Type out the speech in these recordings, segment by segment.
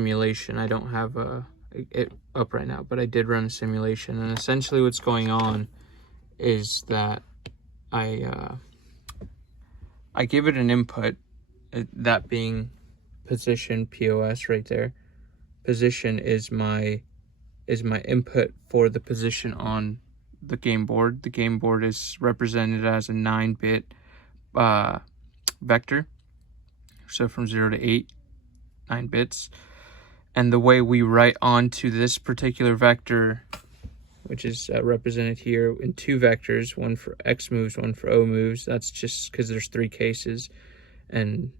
simulation. I don't have it up right now, but I did run a simulation, and essentially what's going on is that I give it an input, that being position, POS right there. Position is my input for the position on the game board. The game board is represented as a 9-bit vector, so from 0 to 8, 9 bits. And the way we write onto this particular vector, which is represented here in 2 vectors, one for X moves, one for O moves. That's just because there's 3 cases, and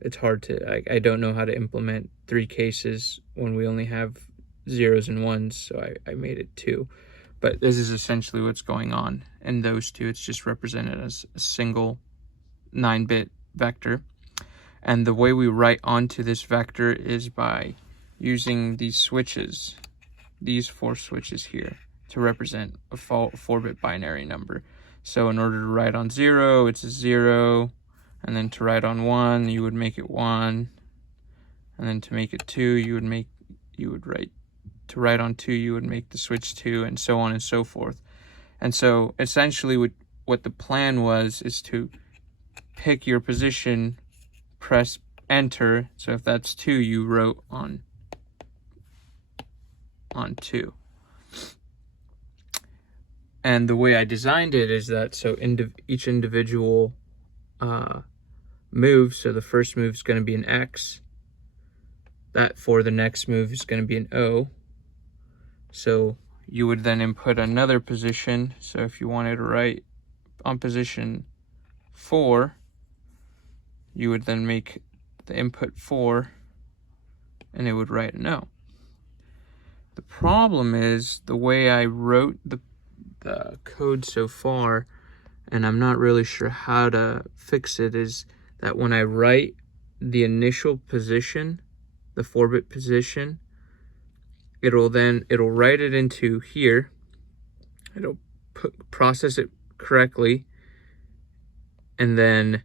it's hard to, I don't know how to implement 3 cases when we only have 0s and 1s, so I made it 2. But this is essentially what's going on. In those 2, it's just represented as a single 9-bit vector. And the way we write onto this vector is by using these switches, these 4 switches here, to represent a 4-bit binary number. So in order to write on 0, it's a 0, and then to write on 1, you would make it 1, and then to make it 2, to write on 2, you would make the switch 2, and so on and so forth. And so essentially what the plan was is to pick your position, press enter. So if that's 2, you wrote on 2. And the way I designed it is that, so each individual move, so the first move is going to be an X, that for the next move is going to be an O. So you would then input another position. So if you wanted to write on position 4, you would then make the input 4, and it would write an O. The problem is the way I wrote the code so far, and I'm not really sure how to fix it, is that when I write the initial position, the 4-bit position, it'll write it into here, it'll process it correctly, and then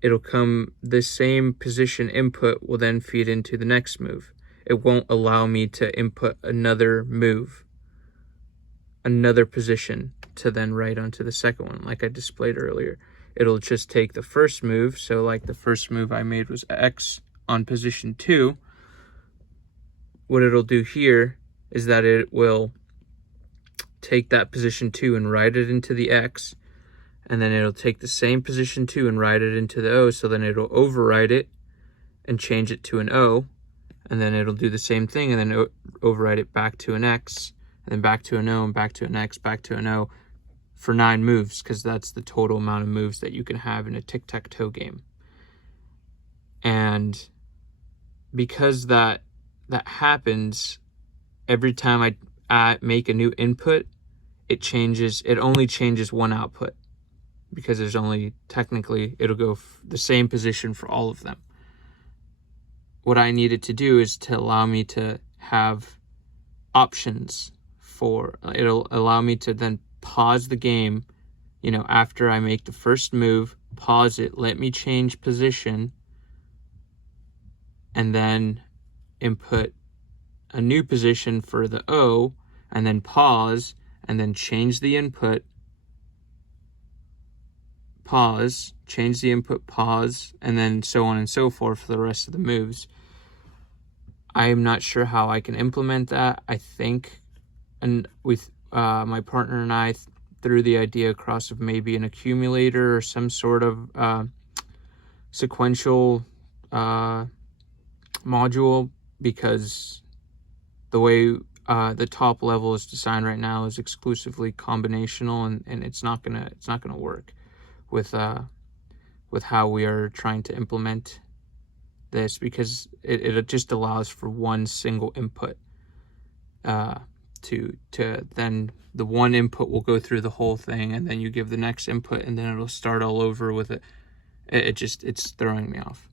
it'll come, this same position input will then feed into the next move. It won't allow me to input another move, another position, to then write onto the second one like I displayed earlier. It'll just take the first move, so like the first move I made was X on position 2. What it'll do here is that it will take that position 2 and write it into the X, and then it'll take the same position 2 and write it into the O, so then it'll overwrite it and change it to an O, and then it'll do the same thing and then overwrite it back to an X, and then back to an O, and back to an X, back to an O, for 9 moves, because that's the total amount of moves that you can have in a tic-tac-toe game. And because that happens every time I make a new input, it only changes one output, because there's only, technically, it'll go the same position for all of them. What I needed to do is to allow me to have options it'll allow me to then pause the game, after I make the first move, pause it, let me change position, and then input a new position for the O, and then pause, and then change the input, pause, change the input, pause, and then so on and so forth for the rest of the moves. I am not sure how I can implement that. I think, and with my partner and I threw the idea across of maybe an accumulator or some sort of sequential module, because the way the top level is designed right now is exclusively combinational, and it's not gonna work with how we are trying to implement this, because it just allows for one single input to then the one input will go through the whole thing, and then you give the next input, and then it'll start all over with it. It's throwing me off.